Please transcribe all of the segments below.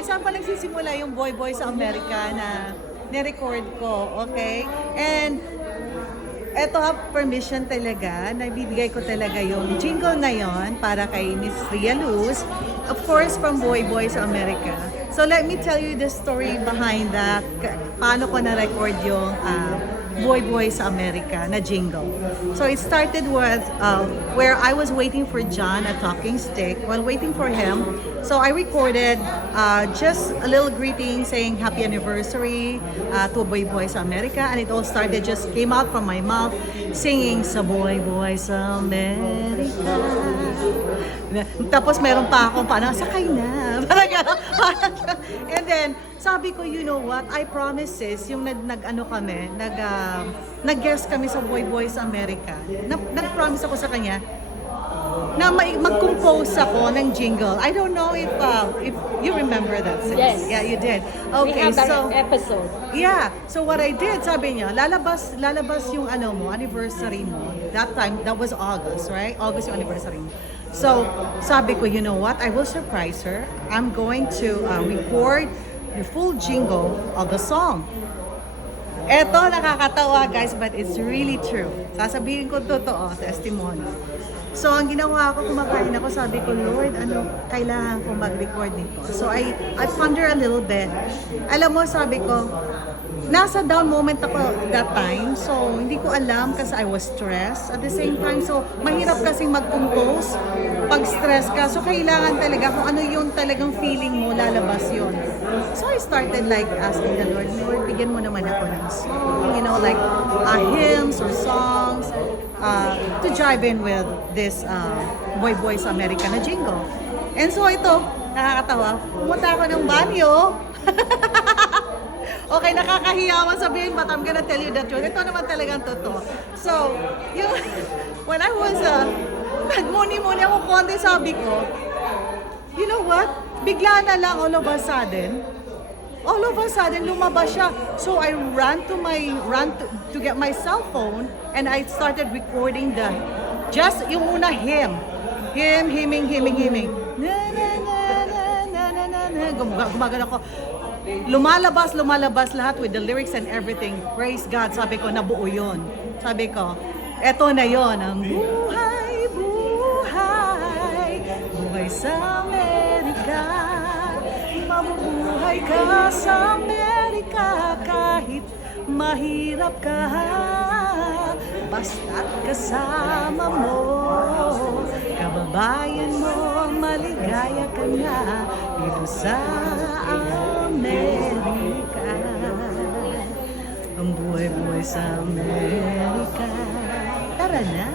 Okay, saan pa nagsisimula yung Boy Boy sa Amerika na nirecord ko, okay? And eto ha, permission talaga, nabibigay ko talaga yung jingle na yon para kay Miss Ria Luz, of course from Boy Boy sa Amerika. So let me tell you the story behind that, paano ko na-record yung Boy Boy sa Amerika na jingle. So it started with where I was waiting for John at Talking Stick. While waiting for him, so I recorded just a little greeting saying happy anniversary to Boy Boy sa Amerika, and it all started, just came out from my mouth singing sa Boy Boy sa Amerika. Tapos meron pa akong paano, sakay na. And then, sabi ko, you know what, I promise sis, yung nag-ano kami, nag-guest kami sa Boy Boy sa Amerika. Nag-promise ako sa kanya na mag-compose ako ng jingle. I don't know if you remember that, sis. Yes. Yeah, you did. We Okay, have that so episode. yeah. So what I did, sabi niya, lalabas yung ano mo, anniversary mo. That time, that was August, right? August yung anniversary mo. So, sabi ko, you know what? I will surprise her. I'm going to record the full jingle of the song. Eto, nakakatawa guys, but it's really true. Sasabihin ko totoo, testimony. So, ang ginawa ko, kumakain ako, sabi ko, Lord, ano, kailangan ko mag-record nito. So, I ponder a little bit. Alam mo, sabi ko, nasa down moment ako that time. So, hindi ko alam kasi I was stressed. At the same time, so, mahirap kasing mag-compose pag stress ka. So, kailangan talaga kung ano yung talagang feeling mo, lalabas yun. So, I started like asking the Lord, Lord, bigyan mo naman ako ng song, you know, like hymns or songs to jive in with this Boy Boy sa Amerika na jingle. And so, ito, nakakatawa. Pumunta ako ng banyo. Okay, nakakahiya man sabihin, but I'm gonna tell you the truth. Ito naman talagang totoo. So, yung, when I was, nagmuni-muni ako konti, sabi ko, you know what? Bigla na lang, all of a sudden, lumabas siya. So, I ran to get my cell phone, and I started recording just yung una hymning. Na, na, na, na, na, na, na. Gumagana ko. Lumalabas lahat with the lyrics and everything. Praise God. Sabi ko, nabuo yun. Sabi ko, eto na yon ang buhay, buhay, buhay sa Amerika. Mabubuhay ka sa Amerika kahit mahirap ka. Basta't kasama mo, kababayan mo, maligaya ka na dito sa Amerika. Ang buhay-buhay sa Amerika. Tara na!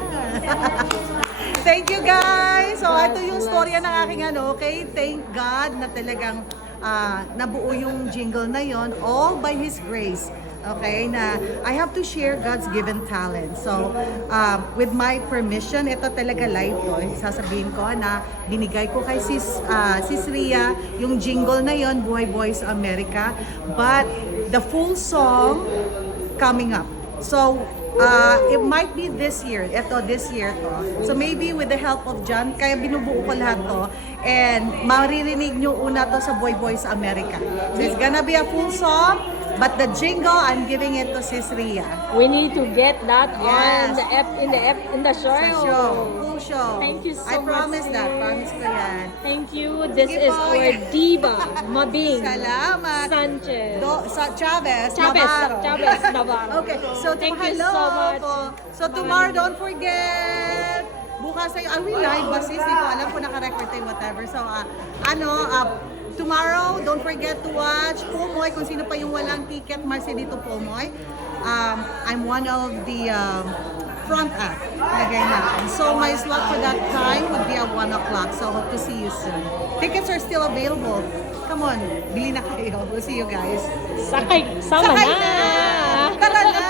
Thank you guys! So ito yung storya ng aking okay? Thank God na talagang nabuo yung jingle na yon, all by His grace. Okay, na I have to share God's given talent. So, with my permission, ito talaga live to. Sasabihin ko na binigay ko kay Sis Ria yung jingle na yon, Boy Boy sa Amerika. But the full song coming up. So, it might be this year. This year to. So maybe with the help of John, kaya binubuo ko lahat to. And maririnig nyo una to sa Boy Boy sa Amerika. So it's gonna be a full song, but the jingle, I'm giving it to Sis Ria. We need to get that Yes. in the show. Sa show. Full show. Thank you so I much, promise that. sis. Promise ko yan. Thank you. This Sige is po. for Diva Mabing Salamat. Sanchez. Chavez Chavez Navarro. Okay, so Thank you hello so much. po. So tomorrow, don't forget. Bukas ay, are we live ba sis? Hindi ko alam kung naka-record tayo, whatever. So, tomorrow, don't forget to watch Pulmoy. Kung sino pa yung walang ticket, marcy dito Pulmoy. I'm one of the front act. Lagay natin. So, my slot for that time would be at 1 o'clock. So, hope to see you soon. Tickets are still available. Come on, bili na kayo. We'll see you guys. Sama Sakay na! Tara na!